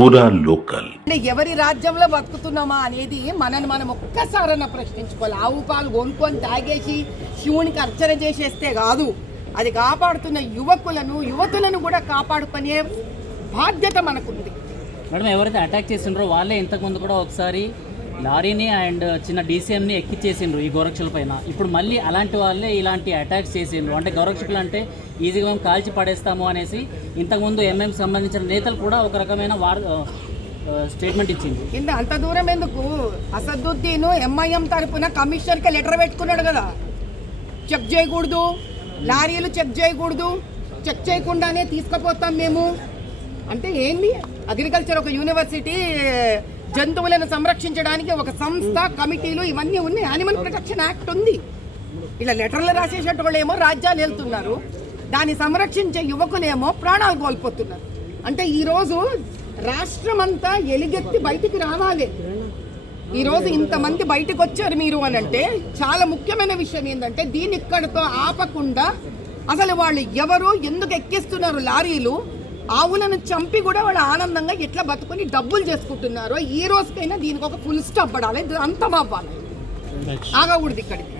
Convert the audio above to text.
పూరా లోకల్. ఎవరి రాజ్యంలో బతుకుతున్నామా అనేది మనం ఒక్కసారన్నా ప్రశ్నించుకోవాలి. ఆవు పాలు కొనుక్కొని తాగేసి శివునికి అర్చన చేసేస్తే కాదు, అది కాపాడుతున్న యువతులను కూడా కాపాడుకునే బాధ్యత మనకుంది. మేడం, ఎవరైతే అటాక్ చేసిండ్రో వాళ్ళే ఇంతకుముందు కూడా ఒకసారి లారీని అండ్ చిన్న డీసీఎంని ఎక్కిచ్చేసిండ్రు ఈ గోరక్షల పైన. ఇప్పుడు మళ్ళీ అలాంటి వాళ్ళే ఇలాంటి అటాక్స్ చేసిండ్రు. అంటే గోరక్షకులు అంటే ఈజీగా మేము కాల్చి పడేస్తాము అనేసి ఇంతకుముందు ఎంఎం సంబంధించిన నేతలు కూడా ఒక రకమైన స్టేట్మెంట్ ఇచ్చింది. అంత దూరం ఎందుకు? అసదుద్దీన్ ఎంఐఎం తరఫున కమిషనర్కి లెటర్ పెట్టుకున్నాడు కదా, చెక్ చేయకూడదు, లారీలు చెక్ చేయకూడదు, చెక్ చేయకుండానే తీసుకుపోతాం మేము అంటే ఏంది? అగ్రికల్చర్ ఒక యూనివర్సిటీ, జంతువులను సంరక్షించడానికి ఒక సంస్థ, కమిటీలు ఇవన్నీ ఉన్నాయి. యానిమల్ ప్రొటెక్షన్ యాక్ట్ ఉంది. ఇలా లెటర్లు రాసేసేటోళ్ళేమో రాజ్యాలు వెళ్తున్నారు, దాన్ని సంరక్షించే యువకులేమో ప్రాణాలు కోల్పోతున్నారు. అంటే ఈరోజు రాష్ట్రం అంతా ఎలుగెత్తి బయటికి రావాలి. ఈరోజు ఇంతమంది బయటకు వచ్చారు మీరు అని అంటే చాలా ముఖ్యమైన విషయం ఏంటంటే దీన్ని ఇక్కడతో ఆపకుండా అసలు వాళ్ళు ఎవరు, ఎందుకు ఎక్కిస్తున్నారు లారీలు, ఆవులను చంపి కూడా వాళ్ళు ఆనందంగా ఎట్లా బతుకొని డబ్బులు చేసుకుంటున్నారో ఈ రోజుకైనా దీనికి ఒక ఫుల్ స్టాప్ పడాలి. అంతం అవ్వాలి, ఆగకూడదు ఇక్కడికి.